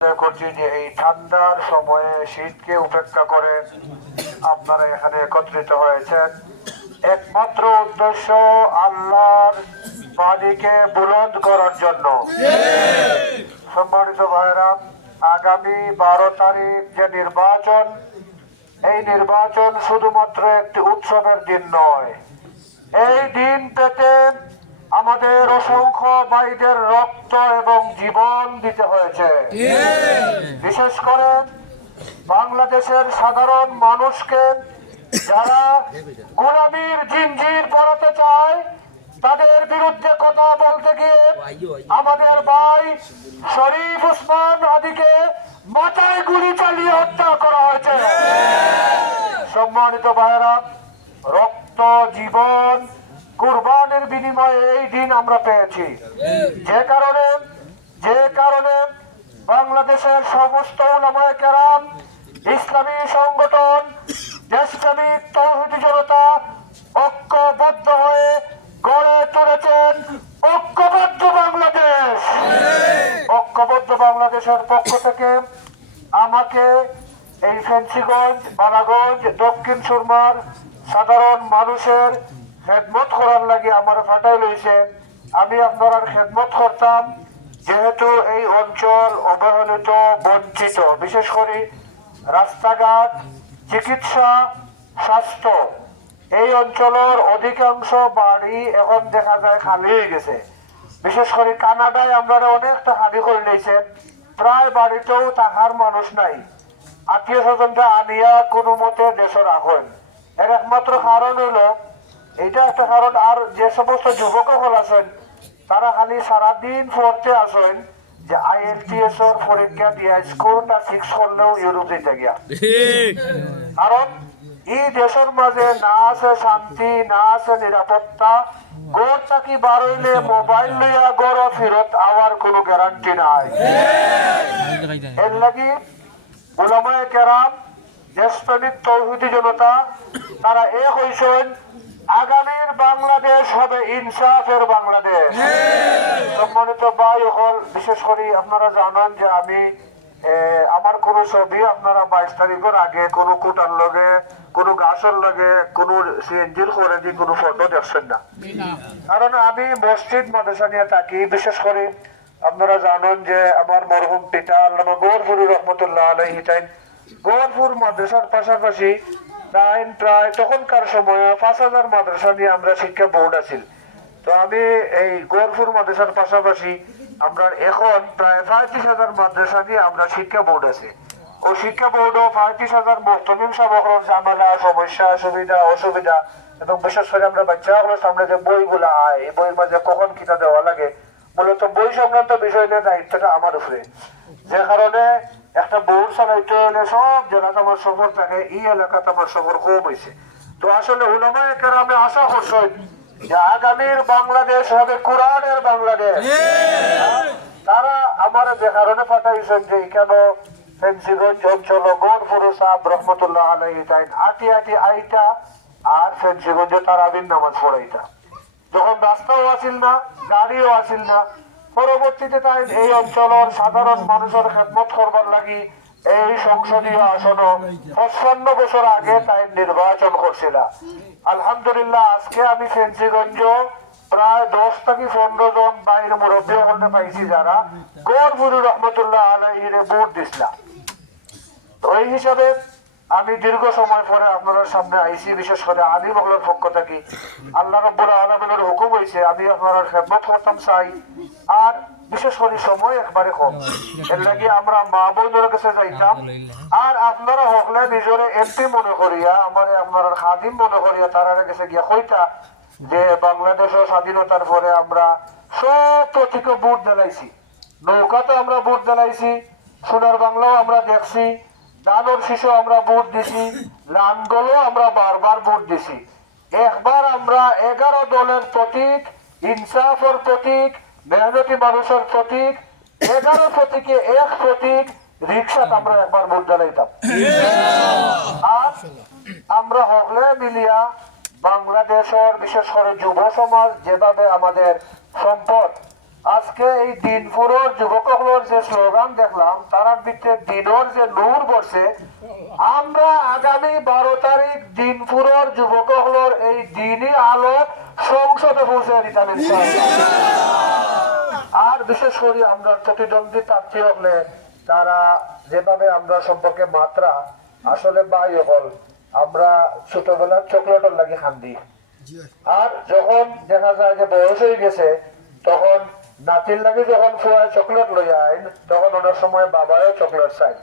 করছি যে এই ঠান্ডার সময়ে শীতকে উপেক্ষা করে আপনারা এখানে একত্রিত হয়েছেন একমাত্র উদ্দেশ্য আল্লাহর বাণীকে বুলন্দ করার জন্য। সম্মানিত ভাইরা, আগামী 12 তারিখ যে নির্বাচন, এই নির্বাচন শুধুমাত্র একটি উৎসবের দিন নয়। এই দিন পেতে আমাদের অসংখ্য ভাইদের রক্ত এবং জীবন দিতে হয়েছে। বিশেষ করে বাংলাদেশের সাধারণ মানুষকে যারা গোলামীর জিঞ্জির পরাতে চায়, তাদের বিরুদ্ধে কথা বলতে গিয়ে আমাদের ভাই শরীফ ওসমান হাদিকে মাথায় গুলি চালিয়ে হত্যা করা হয়েছে। সম্মানিত ভাইয়েরা, রক্ত জীবন কুরবানের বিনিময়ে এই দিন আমরা পেয়েছি। যে কারণে বাংলাদেশের সমস্ত উলামায়ে কেরাম, ইসলামী সংগঠন, দেশপ্রেমিক তৌহিদি জনতা ঐক্যবদ্ধ হয়ে গড়ে তুলেছেন ঐক্যবদ্ধ বাংলাদেশ। ঐক্যবদ্ধ বাংলাদেশের পক্ষ থেকে আমাকে এই ফেন্সিগঞ্জ, বালাগঞ্জ, দক্ষিণ সুরমার সাধারণ মানুষের খেদমত করার লাগে আমার ফাটাই লইছেন। আমি আপনার খেদমত করতাম, যেহেতু এই অঞ্চল অবহেলিত, বঞ্চিত, বিশেষ করে রাস্তাঘাট, চিকিৎসা, স্বাস্থ্য, এই অঞ্চলের অধিকাংশ বাড়ি এখন দেখা যায় খালি হয়ে গেছে। বিশেষ করে কানাডায় আমরা অনেকটা খালি করে নিয়েছেন, প্রায় বাড়িতেও থাকার মানুষ নাই। আত্মীয় স্বজনটা আনিয়া কোনো মতে দেশে রাখেন। এর একমাত্র কারণ হলো এইটা একটা কারণ। আর যে সমস্ত যুবক হল আছেন, তারা খালি সারাদিন পড়তে আসেন যে IELTS এর পরীক্ষা দিয়া স্কোরটা 6 করলেও ইউরোপ যেতে গিয়া। কারণ এই দেশের মাঝে না আছে শান্তি, না আছে নিরাপত্তা। গড় থাকি বার হইলে মোবাইল লইয়া গড় ফেরত আওয়ার কোনো গ্যারান্টি নাই। এর লাগি উলামায়ে কেরাম, দেশপ্রেমিক তৌহিদি জনতা, তারা এক হইছেন আগামীর বাংলাদেশ হবে ইনসাফের বাংলাদেশ। সম্মানিত ভাই হল, বিশেষ করে আপনারা জানেন যে আমি আমার কোনো ছবি আপনারা 22 তারিখের আগে কোনো কোটার লগে, কোনো গাছের লগে, কোনো সিএনজির করে দিয়ে কোনো ফটো দেখছেন না। কারণ আমি মসজিদ মাদ্রাসা নিয়ে থাকি। বিশেষ করে আপনারা জানেন যে আমার মরহুম পিতা আল্লামা গৌরপুর রহমতুল্লাহ আলাইহি তাই গৌরপুর মাদ্রাসার পাশাপাশি প্রায় তখনকার সময় 5000 মাদ্রাসা নিয়ে আমরা শিক্ষা বোর্ড আছি। তো আমি এই গৌরপুর মাদ্রাসার পাশাপাশি আমরা এখন প্রায় 35,000 মাদ্রাসা নিয়ে আমরা শিক্ষা বোর্ড আছে। ও শিক্ষা বোর্ডও 35,000 মুহতামিম সাহেবের ঝামেলা, সমস্যা, সুবিধা, অসুবিধা, এবং বিশেষ করে আমরা বাচ্চাগুলোর সামনে যে বইগুলো আয়, এই বইয়ের মাঝে কখন কিতা দেওয়া লাগে, মূলত বই সংক্রান্ত বিষয় নিয়ে দায়িত্বটা আমার উপরে। যে কারণে একটা বোর্ড চালাইতে হলে সব জায়গাতে আমার সফর থাকে, এই এলাকাতে আমার সফর কম হয়েছে। তো আসলে উলামায়ে কেরামে আশা করছেন যে আগামীর বাংলাদেশ হবে কোরআনের বাংলাদেশ। তারা আমার যে কারণে পাঠাইছেন যে এখানে ফেন্সিগঞ্জ অঞ্চল গৌরপুর সাহেব রহমতুল্লাহ আলাইহি তাই আটি আইটা আর ফেন্সিগঞ্জে তারাবির নামাজ পড়াইতা। যখন রাস্তাও আসিল না, গাড়িও আসিল না, পরবর্তীতে তাই এই অঞ্চলের সাধারণ মানুষের খেদমত করবার লাগি এই সংসদীয় আসন 55 বছর আগে তাই নির্বাচন করছিল। আলহামদুলিল্লাহ, আজকে আমি ফেন্সিগঞ্জ প্রায় 10 থেকে 15 জন বাইরের মুরব্বী হতে পাইছি, যারা গৌরপুর রহমতুল্লাহ আলাইহির ভোট দিছিলাম। তো এই হিসাবে আমি দীর্ঘ সময় পরে আপনাদের সামনে আইসি। বিশেষ করে আলী মহলের পক্ষ থেকে আল্লাহ রাব্বুল আলামিনের হুকুম হয়েছে আমি আপনার খেদমত করতাম চাই। আর বিশেষ করে সময় একবারে কম, এর লাগে আমরা মা বোনের কাছে যাইতাম। আর আপনারা হকলে নিজরে এমপি মনে করিয়া, আমার আপনার খাদিম মনে করিয়া তারা কাছে গিয়া কইতা যে বাংলাদেশের স্বাধীনতার পরে আমরা সব প্রতীকে ভোট দিলাইছি। নৌকাতে আমরা ভোট দিলাইছি, সোনার বাংলাও আমরা দেখছি, দানোর শিশু আমরা ভোট দিছি, লাঙ্গলও আমরা বারবার ভোট দিছি। একবার আমরা 11 দলের প্রতীক, ইনসাফের প্রতীক, মেহনতি মানুষের প্রতীক, 11 প্রতীকে এক প্রতীক রিক্সাত আমরা একবার ভোট দিলাইতাম। আর আমরা হকলে মিলিয়া বাংলাদেশের বিশেষ করে যুব সমাজ যেভাবে আমাদের সম্পদ আজকে এই দিনপুরের যুবকগুলোর যে স্লোগান দেখলাম তার ভিতরে দিনের যে নূর বসে, আমরা আগামী 12 তারিখ দিনপুরের যুবকগুলোর এই দিনই আলো সংসদে পৌঁছে দিতাম ইনশাআল্লাহ। আর বিশেষ করে আমরা প্রতিদ্বন্দ্বী প্রার্থী হলে তারা যেভাবে আমরা সম্পর্কে মাত্রা আসলে বাই হল, আমরা ছোটবেলার চকলেটের লাগে খান্দি, আর যখন দেখা যায় যে বয়স হয়ে গেছে তখন নাতির লাগে যখন ফুয়ায় চকলেট লই আইন তখন অনেক সময় বাবাও চকলেট চাই।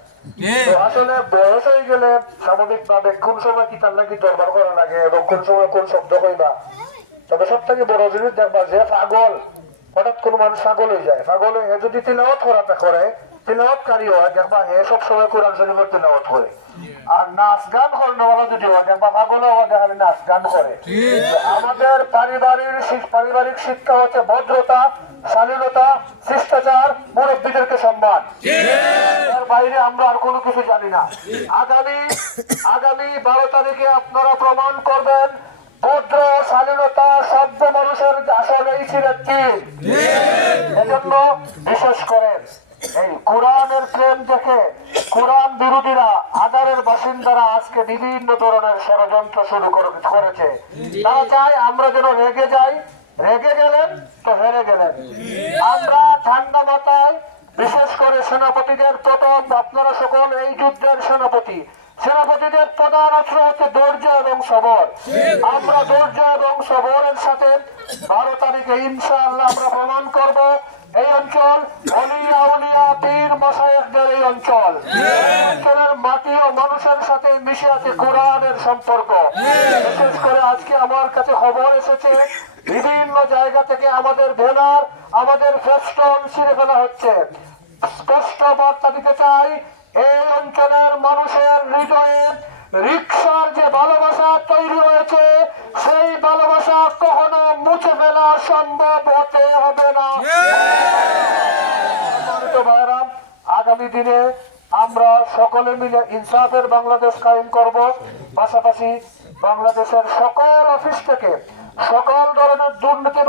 তো আসলে বয়স হয়ে গেলে স্বাভাবিক ভাবে কোন সময় কি তার লাগে দরবার করা লাগে এবং কোন সময় কোন শব্দ কইবা। তবে সব থেকে বড় জিনিস দেখবা যে পাগল, হঠাৎ কোনো মানুষ পাগল হয়ে যায়, পাগল হয়ে যদি তিলাওয়াত করাতে করে তিলাওয়াতকারী হয় দেখবা হে সব সময় কোরআন শরীফের তিলাওয়াত করে। আর নাচ গান করানোওয়ালা যদি হয় দেখবা পাগল হওয়া দেখালে নাচ গান করে। আমাদের পারিবারিক শিক্ষা হচ্ছে ভদ্রতা, শালীনতা, শিষ্টাচার, মুরব্বীদেরকে সম্মান, এর বাইরে আমরা আর কোনো কিছু জানি না। আগামী 12 তারিখে আপনারা প্রমাণ করবেন ভদ্র, শালীনতা, সভ্য মানুষের আসলে এই ছিলেন কি। এজন্য বিশেষ করে এই কোরআনের প্রেম দেখে কোরআন বিরোধীরা, আদারের বাসিন্দারা আজকে বিভিন্ন ধরনের ষড়যন্ত্র শুরু করেছে। তারা চায় আমরা যেন রেগে যাই, রেগে গেলেন তো হেরে গেলেন। আমরা ঠান্ডা মাথায়, বিশেষ করে সেনাপতিদের প্রথম, আপনারা সকল এই যুদ্ধের সেনাপতি, সেনাপতিদের প্রধান অস্ত্র হচ্ছে ধৈর্য এবং সবর। আমরা ধৈর্য এবং সবরের সাথে 12 তারিখে ইনশাআল্লাহ আমরা প্রমাণ করব এই অঞ্চল অলিয়া উলিয়া পীর মাশায়েখদের এই অঞ্চল, এই অঞ্চলের মাটি ও মানুষের সাথে মিশে আছে কোরআনের সম্পর্ক। বিশেষ করে আজকে আমার কাছে খবর এসেছে বিভিন্ন জায়গা থেকে আমাদের ব্যানার, আমাদের ফেস্টন ছিঁড়ে ফেলা হচ্ছে। স্পষ্ট বার্তা দিতে চাই, এই অঞ্চলের মানুষের হৃদয়ে রিকশার যে ভালোবাসা তৈরি হয়েছে সেই ভালোবাসা কখনো মুছে ফেলা সম্ভব হতে হবে না। আগামী দিনে আমরা সকলে মিলে ইনসাফের বাংলাদেশ কায়েম করব। পাশাপাশি বাংলাদেশের সকল অফিস থেকে সকল ধরনের দুর্নীতি